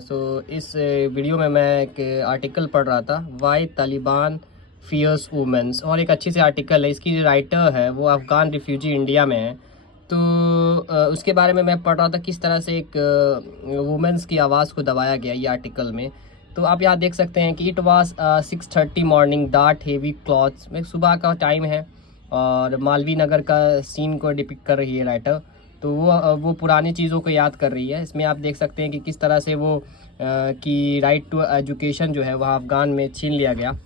इस वीडियो में मैं एक आर्टिकल पढ़ रहा था, वाई तालिबान फियर्स वुमेन्स, और एक अच्छी सी आर्टिकल है। इसकी जो राइटर है वो अफ़गान रिफ्यूजी इंडिया में है। तो उसके बारे में मैं पढ़ रहा था किस तरह से एक वुमेन्स की आवाज़ को दबाया गया ये आर्टिकल में। तो आप यहाँ देख सकते हैं कि it was 6:30 morning, dark heavy clothes में, सुबह का टाइम है और मालवीय नगर का सीन को डिपिक्ट कर रही है राइटर। तो वो पुरानी चीज़ों को याद कर रही है। इसमें आप देख सकते हैं कि किस तरह से वो कि राइट टू एजुकेशन जो है वहाँ अफ़गान में छीन लिया गया।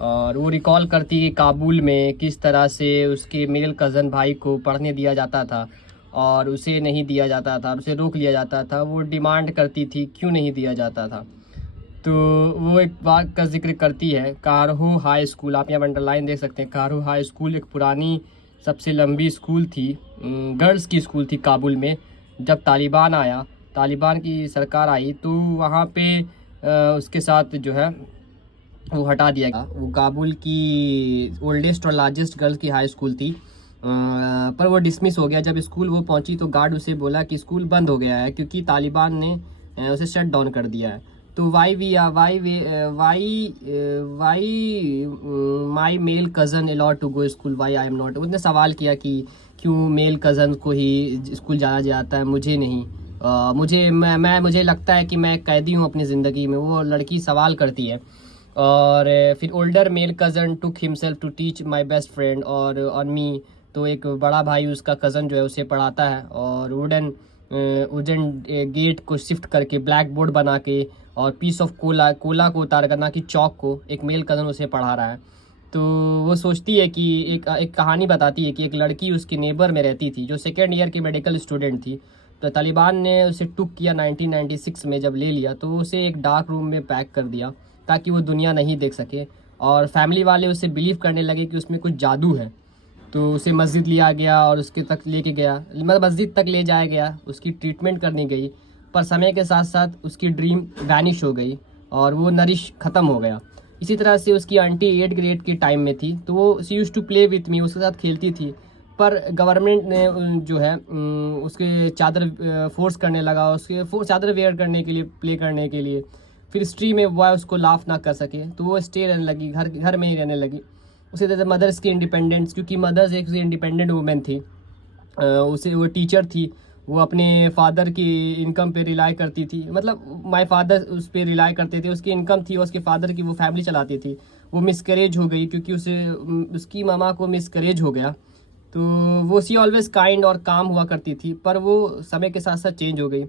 और वो रिकॉल करती है काबुल में किस तरह से उसके मेल कज़न भाई को पढ़ने दिया जाता था और उसे नहीं दिया जाता था, उसे रोक लिया जाता था। वो डिमांड करती थी क्यों नहीं दिया जाता था। तो वो एक बात का जिक्र करती है, कारहू हाई स्कूल, आप यहाँ अंडरलाइन देख सकते हैं। कारहू हाई स्कूल एक पुरानी सबसे लंबी स्कूल थी, गर्ल्स की स्कूल थी काबुल में। जब तालिबान की सरकार आई तो वहाँ पे उसके साथ जो है वो हटा दिया गया। वो काबुल की ओल्डेस्ट और लार्जेस्ट गर्ल्स की हाई स्कूल थी, पर वो डिसमिस हो गया। जब स्कूल वो पहुंची तो गार्ड उसे बोला कि स्कूल बंद हो गया है क्योंकि तालिबान ने उसे शट डाउन कर दिया है। तो why my male cousin allowed to go school, why I am not. उसने सवाल किया कि क्यों मेल कज़न को ही स्कूल जाना जाता है, मुझे नहीं। मुझे लगता है कि मैं कैदी हूँ अपनी ज़िंदगी में, वो लड़की सवाल करती है। और फिर older male cousin took himself to teach my best friend और ऑन मी। तो एक बड़ा भाई उसका कज़न जो है उसे पढ़ाता है और वुडन गेट को शिफ्ट करके ब्लैक बोर्ड बना के और पीस ऑफ कोला को उतार कर, ना कि चौक को, एक मेल कज़न उसे पढ़ा रहा है। तो वो सोचती है कि एक कहानी बताती है कि एक लड़की उसकी नेबर में रहती थी जो सेकेंड ईयर की मेडिकल स्टूडेंट थी। तो तालिबान ने उसे टुक किया 1996 में, जब ले लिया तो उसे एक डार्क रूम में पैक कर दिया ताकि वो दुनिया नहीं देख सके। और फैमिली वाले उसे बिलीव करने लगे कि उसमें कुछ जादू है। तो उसे मस्जिद लिया गया और उसके तक लेके गया, मतलब मस्जिद तक ले जाया गया, उसकी ट्रीटमेंट करनी गई। पर समय के साथ साथ उसकी ड्रीम वैनिश हो गई और वो नरिश ख़त्म हो गया। इसी तरह से उसकी आंटी 8th ग्रेड के टाइम में थी, तो वो she used to play with me, उसके साथ खेलती थी। पर गवर्नमेंट ने जो है उसके चादर फोर्स करने लगा, उसके चादर वेयर करने के लिए, प्ले करने के लिए। फिर स्ट्री में वो उसको लाफ ना कर सके तो वो स्टे रहने लगी, घर में ही रहने लगी। उसी तरह मदर्स की इंडिपेंडेंस, क्योंकि मदर्स एक इंडिपेंडेंट वुमेन थी, उसे वो टीचर थी, वो अपने फादर की इनकम पे रिलाई करती थी। मतलब माय फादर उस पर रिलाई करते थे, उसकी इनकम थी, उसके फादर की वो फैमिली चलाती थी। वो मिसकैरेज हो गई क्योंकि उसकी मामा को मिसकैरेज हो गया। तो वो सी ऑलवेज काइंड और काम हुआ करती थी, पर वो समय के साथ साथ चेंज हो गई।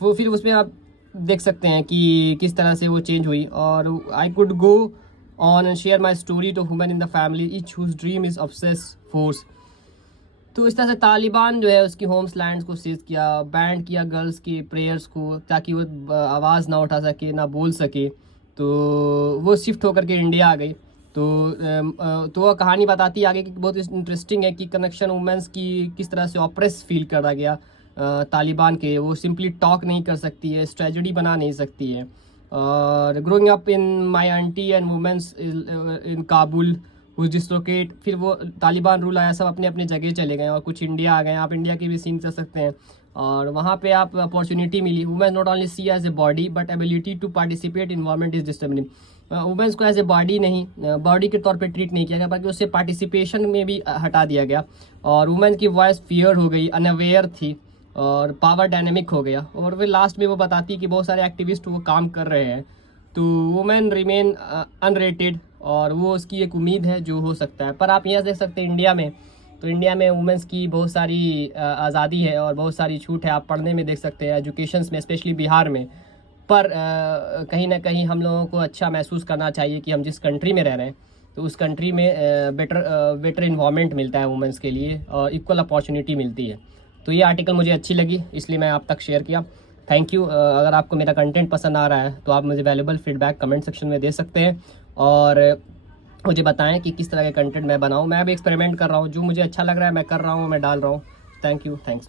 वो फिर उसमें आप देख सकते हैं कि किस तरह से वो चेंज हुई। और I could go on and share my story to women in the family each whose dream is obsess force. तो इस तरह से तालिबान जो है उसकी होम्स लैंड्स को सीज किया, बैंड किया गर्ल्स की प्रेयर्स को, ताकि वो आवाज़ ना उठा सके, ना बोल सके। तो वो शिफ्ट होकर के इंडिया आ गई। तो वह कहानी बताती है आगे कि बहुत इंटरेस्टिंग है कि कनेक्शन वुमेंस की किस तरह से ऑप्रेस फील करा गया तालिबान के। वो सिंपली टॉक नहीं कर सकती है, स्ट्रेटजी बना नहीं सकती है। और growing up in my aunty and womens in Kabul whose dislocate, फिर वो तालिबान रूल आया, सब अपने अपने जगह चले गए और कुछ इंडिया आ गए। आप इंडिया के भी सीन कर सकते हैं और वहाँ पे आप अपॉर्चुनिटी मिली। Women not only see as a body but ability to participate environment is disturbing. Womens को एज ए बॉडी नहीं, बॉडी के तौर पे ट्रीट नहीं किया गया, बल्कि उससे पार्टिसिपेशन में भी हटा दिया गया। और वुमेन की वॉइस फियर हो गई, अनअवेयर थी और पावर डायनेमिक हो गया। और फिर लास्ट में वो बताती है कि बहुत सारे एक्टिविस्ट वो काम कर रहे हैं। तो वुमेन रिमेन अनरेटेड और वो उसकी एक उम्मीद है जो हो सकता है। पर आप यहाँ देख सकते हैं इंडिया में, तो इंडिया में वुमेन्स की बहुत सारी आज़ादी है और बहुत सारी छूट है। आप पढ़ने में देख सकते हैं, एजुकेशंस में, स्पेशली बिहार में। पर कहीं ना कहीं हम लोगों को अच्छा महसूस करना चाहिए कि हम जिस कंट्री में रह रहे हैं तो उस कंट्री में बेटर इन्वायरमेंट मिलता है वुमेन्स के लिए और इक्वल अपॉर्चुनिटी मिलती है। तो ये आर्टिकल मुझे अच्छी लगी, इसलिए मैं आप तक शेयर किया। Thank you. अगर आपको मेरा कंटेंट पसंद आ रहा है तो आप मुझे वैल्यूबल फीडबैक कमेंट सेक्शन में दे सकते हैं और मुझे बताएं कि किस तरह के कंटेंट मैं बनाऊं। मैं भी एक्सपेरिमेंट कर रहा हूं, जो मुझे अच्छा लग रहा है मैं कर रहा हूं, मैं डाल रहा हूं। Thank you, thanks.